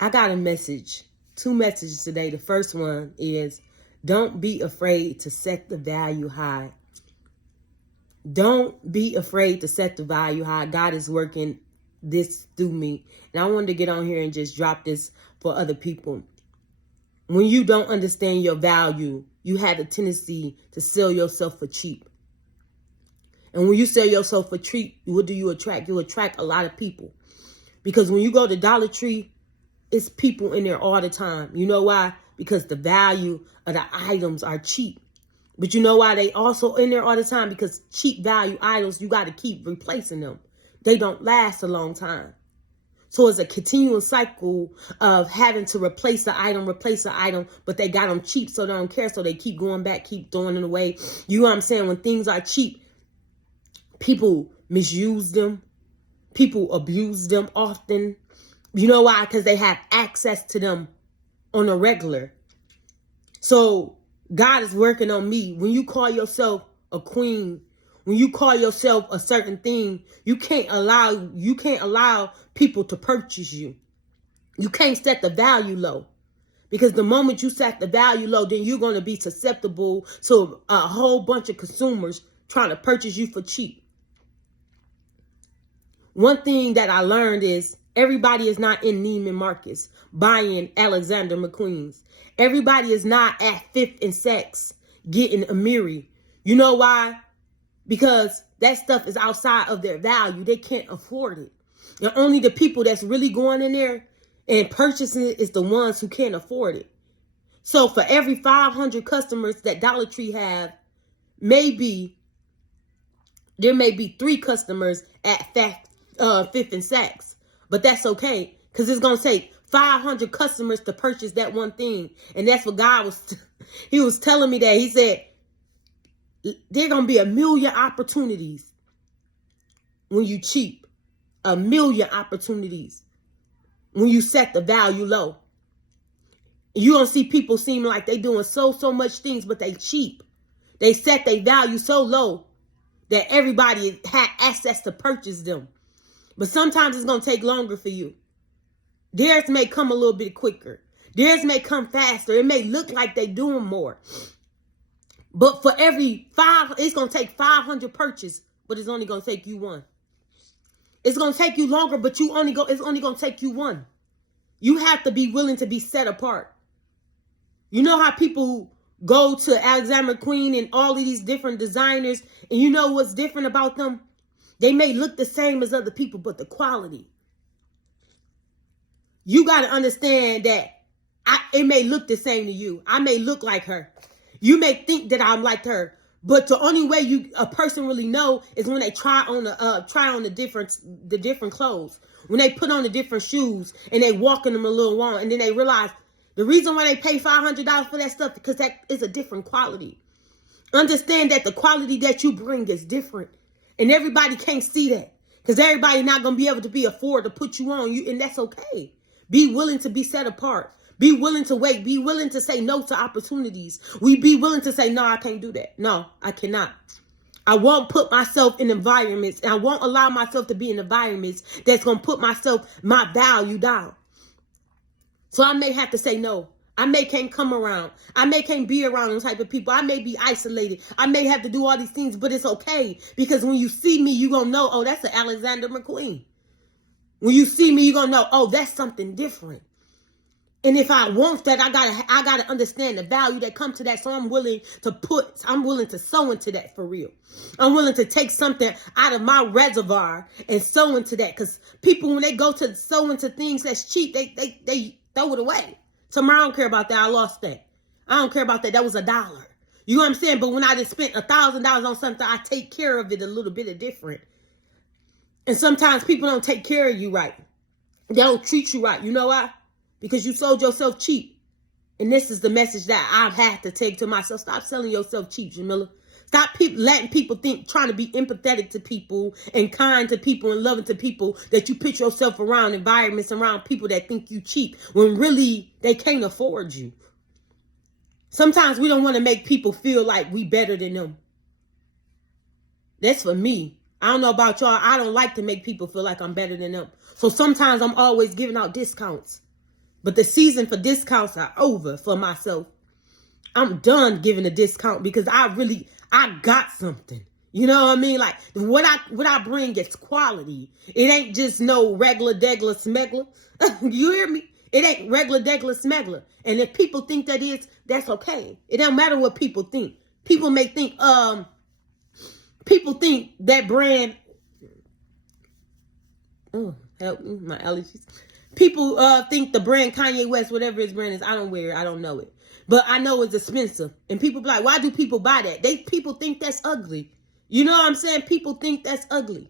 I got a message, two messages today. The first one is, don't be afraid to set the value high. Don't be afraid to set the value high. God is working this through me. And I wanted to get on here and just drop this for other people. When you don't understand your value, you have a tendency to sell yourself for cheap. And when you sell yourself for cheap, what do you attract? You attract a lot of people. Because when you go to Dollar Tree, it's people in there all the time. You know why? Because the value of the items are cheap. But you know why they also in there all the time? Because cheap value items, you got to keep replacing them. They don't last a long time. So it's a continual cycle of having to replace the item, but they got them cheap, so they don't care. So they keep going back, keep throwing it away. You know what I'm saying? When things are cheap, people misuse them. People abuse them often. You know why? Because they have access to them on a regular. So God is working on me. When you call yourself a queen, when you call yourself a certain thing, you can't allow people to purchase you. You can't set the value low. Because the moment you set the value low, then you're going to be susceptible to a whole bunch of consumers trying to purchase you for cheap. One thing that I learned is everybody is not in Neiman Marcus buying Alexander McQueen's. Everybody is not at Fifth and Saks getting a Amiri. You know why? Because that stuff is outside of their value. They can't afford it. And only the people that's really going in there and purchasing it is the ones who can't afford it. So for every 500 customers that Dollar Tree have, there may be 3 customers at Fifth and Saks. But that's okay, because it's going to take 500 customers to purchase that one thing. And that's what God was, he was telling me that. He said, there are going to be a million opportunities when you cheap. A million opportunities when you set the value low. You don't see people seem like they doing so much things, but they cheap. They set their value so low that everybody had access to purchase them. But sometimes it's going to take longer for you. Theirs may come a little bit quicker. Theirs may come faster. It may look like they're doing more. But for every 5, it's going to take 500 purchase, but it's only going to take you 1. It's going to take you longer, but it's only going to take you 1. You have to be willing to be set apart. You know how people go to Alexander McQueen and all of these different designers, and you know what's different about them? They may look the same as other people, but the quality. You got to understand that it may look the same to you. I may look like her. You may think that I'm like her. But the only way a person really know is when they try on the different clothes. When they put on the different shoes and they walk in them a little while, and then they realize the reason why they pay $500 for that stuff, because that is a different quality. Understand that the quality that you bring is different. And everybody can't see that, because everybody not going to be able to afford to put you on you. And that's okay. Be willing to be set apart. Be willing to wait. Be willing to say no to opportunities. Be willing to say, no, I can't do that. No, I cannot. I won't put myself in environments, and I won't allow myself to be in environments that's going to put my value down. So I may have to say no. I may can't come around. I may can't be around those type of people. I may be isolated. I may have to do all these things, but it's okay. Because when you see me, you're going to know, oh, that's an Alexander McQueen. When you see me, you're going to know, oh, that's something different. And if I want that, I gotta understand the value that comes to that. So I'm willing to sow into that for real. I'm willing to take something out of my reservoir and sow into that. Because people, when they go to sow into things that's cheap, they throw it away. Tomorrow, I don't care about that. I lost that. I don't care about that. That was $1. You know what I'm saying? But when I just spent $1,000 on something, I take care of it a little bit different. And sometimes people don't take care of you right. They don't treat you right. You know why? Because you sold yourself cheap. And this is the message that I've had to take to myself. Stop selling yourself cheap, Jamila. Stop letting people think, trying to be empathetic to people and kind to people and loving to people, that you put yourself around environments, around people that think you cheap, when really they can't afford you. Sometimes we don't want to make people feel like we better than them. That's for me. I don't know about y'all. I don't like to make people feel like I'm better than them. So sometimes I'm always giving out discounts. But the season for discounts are over for myself. I'm done giving a discount because I got something. You know what I mean? Like what I bring is quality. It ain't just no regular degler smegler. You hear me? It ain't regular degler smegler. And if people think that is, that's okay. It don't matter what people think. People may think people think that brand, oh, help me, my allergies. People think the brand Kanye West, whatever his brand is, I don't wear it, I don't know it. But I know it's expensive. And people be like, why do people buy that? People think that's ugly. You know what I'm saying? People think that's ugly.